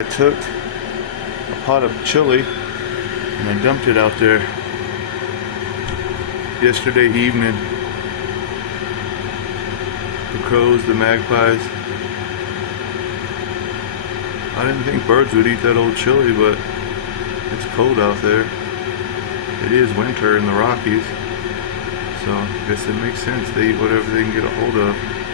I took a pot of chili and I dumped it out there yesterday evening. The crows, the magpies. I didn't think birds would eat that old chili, but it's cold out there. It is winter in the Rockies, so I guess it makes sense. They eat whatever they can get a hold of.